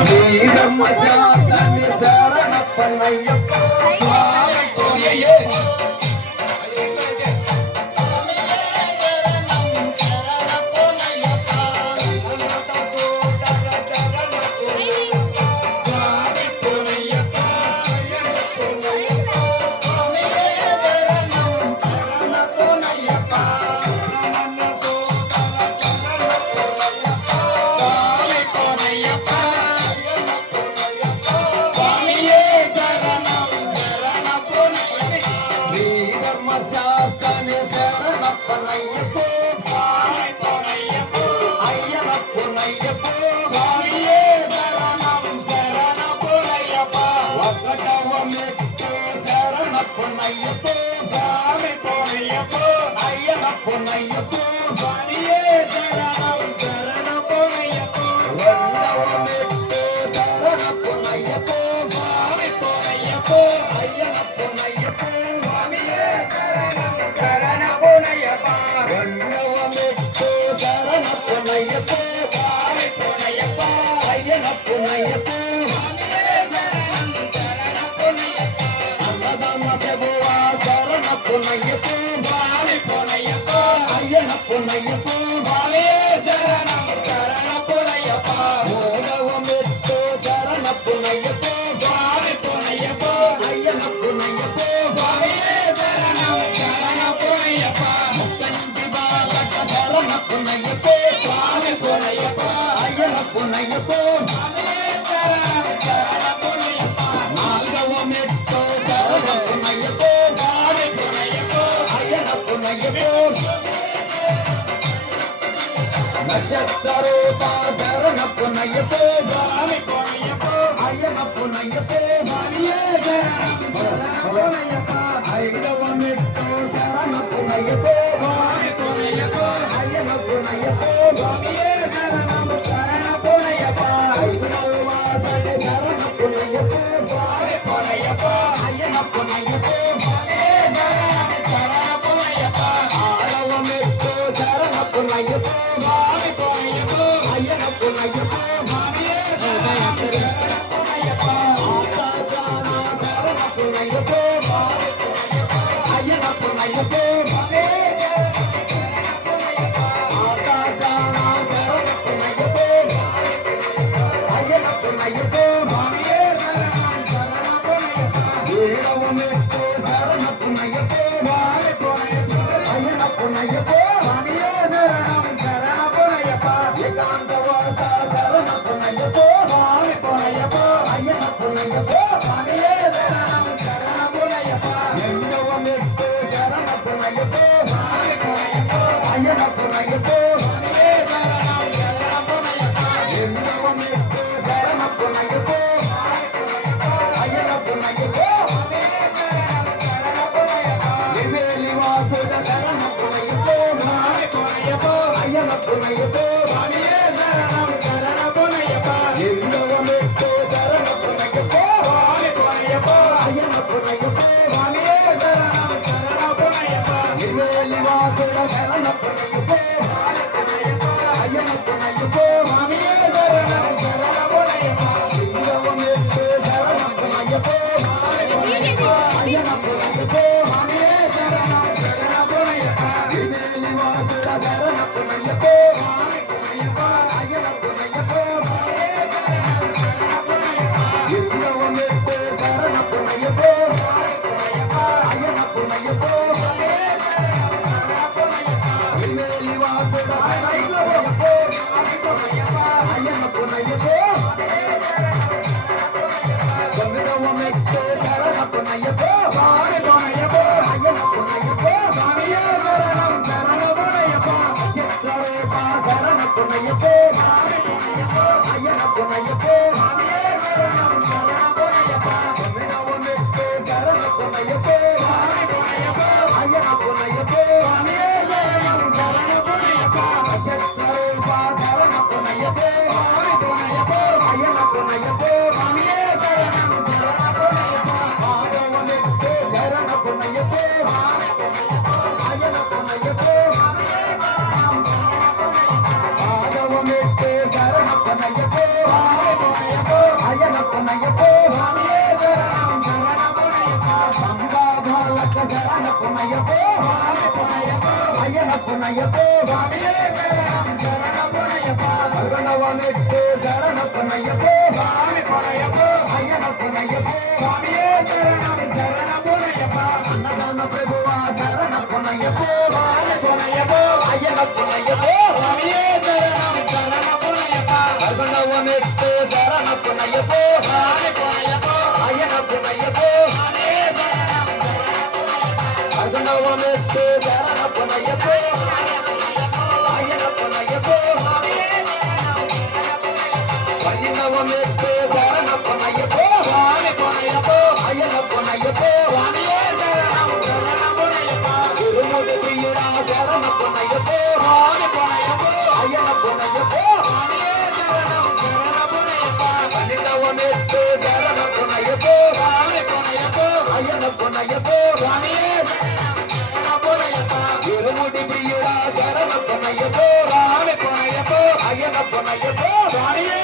பொன்னையப்போ சாமி பொன்னையப்போ ஐயப்ப பொன்னையப்போ சாமியே சரணம் சரணம் பொன்னையப்போ வந்தவமெட்டு சரணம் பொன்னையப்போ சாமி பொன்னையப்போ ஐயப்ப பொன்னையப்போ சாமியே சரணம் சரணம் பொன்னையப்பா வந்தவமெட்டு சரணம் பொன்னையப்போ சாமி பொன்னையப்போ ஐயப்ப பொன்னையப்போ பொன்னையப்போ சாமி பொன்னையப்போ ஐயப்ப பொன்னையப்போ சாமியே சரணம் சரணம் பொன்னையப்பா மோகவமெட்டு சரணம் பொன்னையப்போ சாமி பொன்னையப்போ ஐயப்ப பொன்னையப்போ சாமியே சரணம் சரணம் பொன்னையப்பா முக்கண்டி பாலக சரணம் பொன்னையப்போ சாமி பொன்னையப்போ ஐயப்ப பொன்னையப்போ சாமியே சரணம் சரணம் பொன்னையப்பா நால்கவமெட்டு சரணம் பொன்னையப்போ நட்சத்திரூபா சரண பொன்னையப்போ சாமி பொன்னையப்போ ஐயப்ப பொன்னையப்போ சாமியே சரணம் பொன்னையப்பா ஐயப்பமெட்டு சரண பொன்னையப்போ சாமி பொன்னையப்போ ஐயப்ப பொன்னையப்போ சாமியே சரணம் சரண பொன்னையப்பா ஐயப்பவாசனே சரண பொன்னையப்போ சாமி பொன்னையப்போ ஐயப்ப பொன்னையப்போ சாமியே சரணம் சரண பொன்னையப்பா ஆலவமெட்டு சரண பொன்னையப்போ சாமி பொன்னையப்போ ஐயப்ப பொன்னையப்போ சாமியே சரணம் சரண பொன்னையப்பா ஆத்தாதானா சரண பொன்னையப்போ சாமி பொன்னையப்போ ஐயப்ப பொன்னையப்போ சாமியே சரணம் பொன்னையப்பா ஆத்தாதானா சரண பொன்னையப்போ ஐயப்ப பொன்னையப்போ சாமியே சரணம் சரண பொன்னையப்பா ஏழவமெட்டு சரண பொன்னையப்போ சாமி பொன்னையப்போ ஐயப்ப பொன்னையப்போ சாமியே சரணம் சரண பொன்னையப்பா ஏகாந்தவாச சரண பொன்னையப்போ சாமி பொன்னையப்போ ஐயப்ப பொன்னையப்போ சாமியே சரணம் சரண பொன்னையப்பா எங்கவமெட்டு சரண பொன்னையப்போ சாமி பொன்னையப்போ ஐயப்ப பொன்னையப்போ சாமியே சரணம் சரண பொன்னையப்பா எங்கவமெட்டு சரண பொன்னையப்போ பொன்னையப்போ சுவாமியே சரணம் சரணம் பொன்னையப்பா பல்கண்டவமிட்டு சரண பொன்னையப்போ சுவாமி பொன்னையப்போ ஐயன பொன்னையப்போ சுவாமியே சரணம் சரணம் பொன்னையப்பா அன்னதான பிரபுவா சரண பொன்னையப்போ சுவாமி பொன்னையப்போ ஐயன பொன்னையப்போ சுவாமியே சரணம் சரணம் பொன்னையப்பா பல்கண்டவமிட்டு சரண பொன்னையப்போ சுவாமி பொன்னையப்போ ஐயன பொன்னையப்போ சுவாமியே சரணம் சரணம் பொன்னையப்பா பல்கண்டவமிட்டு சரண பொன்னையப்போ ஐயன பொன்னையப்போ வைணவமிட்டு சரண பொன்னையப்போ சுவாமி பொன்னையப்போ ஐயன பொன்னையப்போ சுவாமியே சரணம் சரணம் பொன்னையப்பா திருமுடி பிரியுடா சரண பொன்னையப்போ சுவாமி பொன்னையப்போ ஐயன பொன்னையப்போ சுவாமியே சரணம் சரணம் பொன்னையப்பா வைணவமிட்டு சரண பொன்னையப்போ சுவாமி பொன்னையப்போ ஐயன பொன்னையப்போ சுவாமியே சரணம் சரணம் பொன்னையப்பா திருமுடி பிரியுடா சரண பொன்னையப்போ சுவாமி பொன்னையப்போ ஐயன பொன்னையப்போ சுவாமியே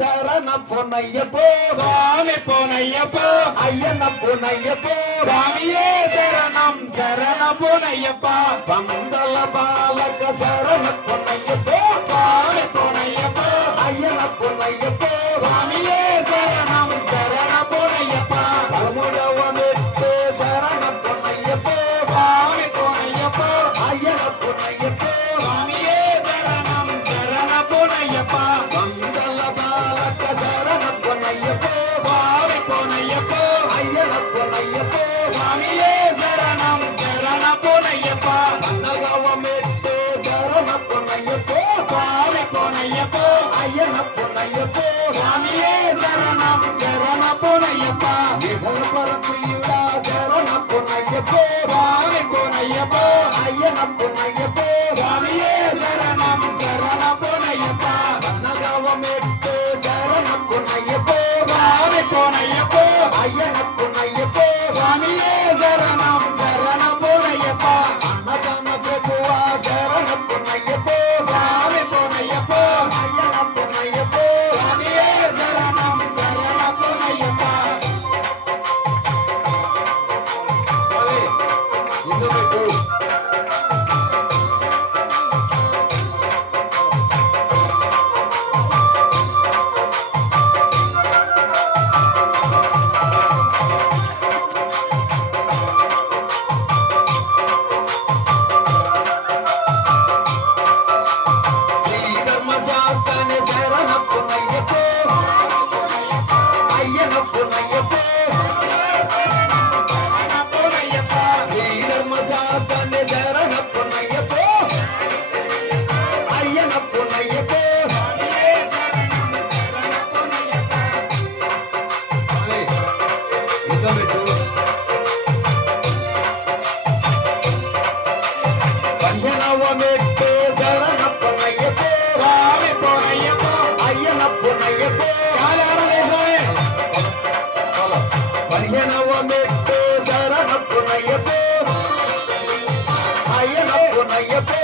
சரண பொன்னையப்போ சுவாமி பொன்னையப்போ ஐயன பொன்னையப்போ சுவாமியே சரணம் சரண பொன்னையப்பா பந்தல பாலக சரண பொன்னையப்போ சுவாமி பொன்னையப்போ ஐயன பொன்னையப்போ சுவாமியே சரணம் சரண பொன்னையப்பா பலமுடவமிட்டு சரண பொன்னையப்போ சுவாமி பொன்னையப்போ ஐயன பொன்னையப்போ சுவாமியே சரணம் சரண பொன்னையப்பா பந்தல பாலக சரண பொன்னையப்போ சுவாமி பொன்னையப்போ ஐயன பொன்னையப்போ சுவாமியே சரணம் சரண பொன்னையப்பா பன்னகவமிட்டு சரண பொன்னையப்போ சுவாமி பொன்னையப்போ ஐயன பொன்னையப்போ சுவாமியே சரணம் சரண பொன்னையப்பா விபவபரப்பியுடா சரண பொன்னையப்போ சுவாமி பொன்னையப்போ ஐயன பொன்னையப்போ சுவாமியே சரணம் சரண பொன்னையப்பா பன்னகவமிட்டு சரண பொன்னையப்போ சுவாமி பொன்னையப்போ ஐயன பொன்னையப்போ சுவாமியே சரணம் சரண பொன்னையப்பா அன்னதான பிரபுவா சரண பொன்னையப்போ சுவாமி பொன்னையப்போ ஐயன பொன்னையப்போ சுவாமியே சரணம் சரண பொன்னையப்பா சுவாமி இன்னுமே கூ శ్రీధర్మశాస్త్రని శరణ పొన్నయ్యప్పో అయ్యన పొన్నయ్యప్పో శ్రీధర్మశాస్త్రని శరణ పొన్నయ్యప్పో అయ్యన పొన్నయ్యప్పో పంజనవమిట్టు శరణ పొన్నయ్యప్పో స్వామి పొన్నయ్యప్పో అయ్యన పొన్నయ్యప్పో పంజనవమిట్టు శరణ పొన్నయ్యప్పో అయ్యన పొన్నయ్యప్పో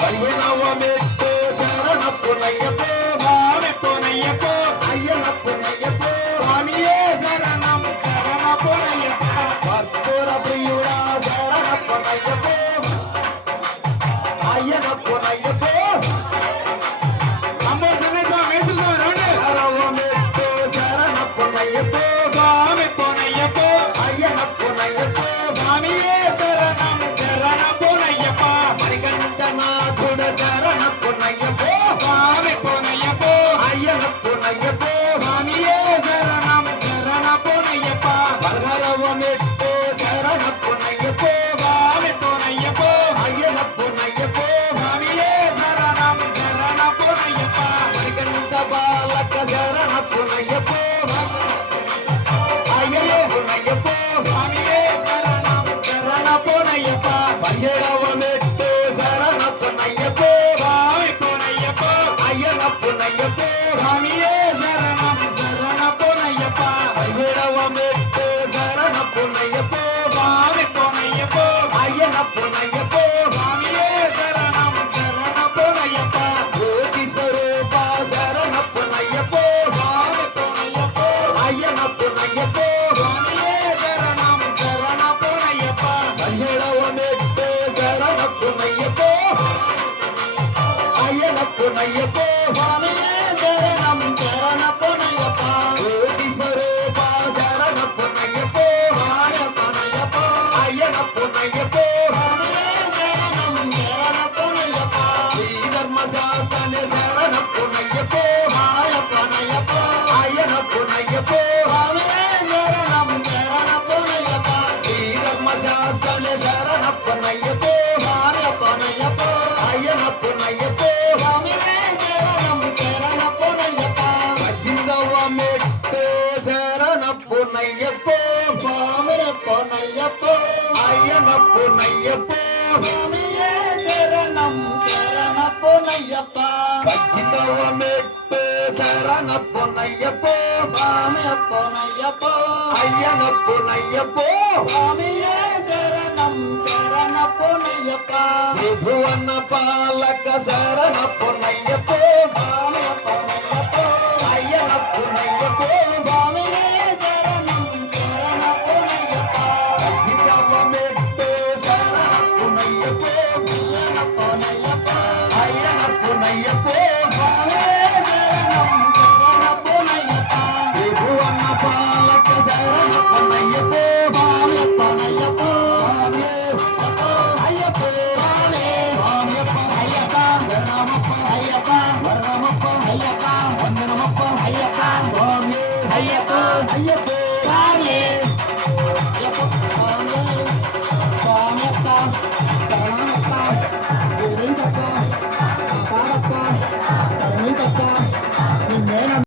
పంజనవమిట్టు శరణ పొన్నయ్యప్పో స్వామి పొన్నయ్యప్పో అయ్యన పొన్నయ్యప్పో స్వామియే శరణం శరణ పొన్నయ్యప్ప భక్తుల ప్రియుడా శరణ పొన్నయ్యప్పో అయ్యన పొన్నయ్యప్పో శరవమిట్టు శరణ పొన్నయ్యప్పో స్వామి పొన్నయ్యప్పో అయ్యన పొన్నయ్యప్పో స్వామియే శరణం శరణ పొన్నయ్యప్ప మణికంఠనాథుడ శరణ పొన్నయ్యప్పో స్వామి పొన్నయ్యప్పో అయ్యన పొన్నయ్యప్పో స్వామియే శరణం శరణ పొన్నయ్యప్ప బలగరవమిట్టు శరణ పొన్నయ్యప్పో స్వామి పొన్నయ్యప్పో అయ్యన పొన్నయ్యప్పో స్వామియే பொன்னையப்போ ஐயனப்பொன்னையப்போ சுவாமியே சரணம் சரண பொன்னையப்பா ஜோதி ஸ்வரூபா சரண பொன்னையப்போ மாயப்பனையப்போ ஐயனப்பொன்னையப்போ சுவாமியே சரணம் சரண பொன்னையப்பா ஸ்ரீதர்மசாஸ்தன சரண பொன்னையப்போ மாயப்பனையப்போ ஐயனப்பொன்னையப்போ சுவாமியே சரணம் சரண பொன்னையப்பா ஸ்ரீதர்மசாஸ்தன சரண பொன்னையப்போ மாயப்பனையப்போ ஐயனப்பொன்னையப்போ சுவாமியே சரணம் சரண பொன்னையப்பா அஜிந்தவமெட்டு சரண பொன்னையப்போ சுவாமியே பொன்னையப்போ ஐயனப்பொன்னையப்போ சுவாமியே சரணம் சரண பொன்னையப்பா அஜிந்தவமெட்டு சரண பொன்னையப்போ சுவாமியே பொன்னையப்போ ஐயனப்பொன்னையப்போ சுவாமியே சரணம் சரண பொன்னையப்பா త్రిభువన పాలక శరణ పొన్నయ్య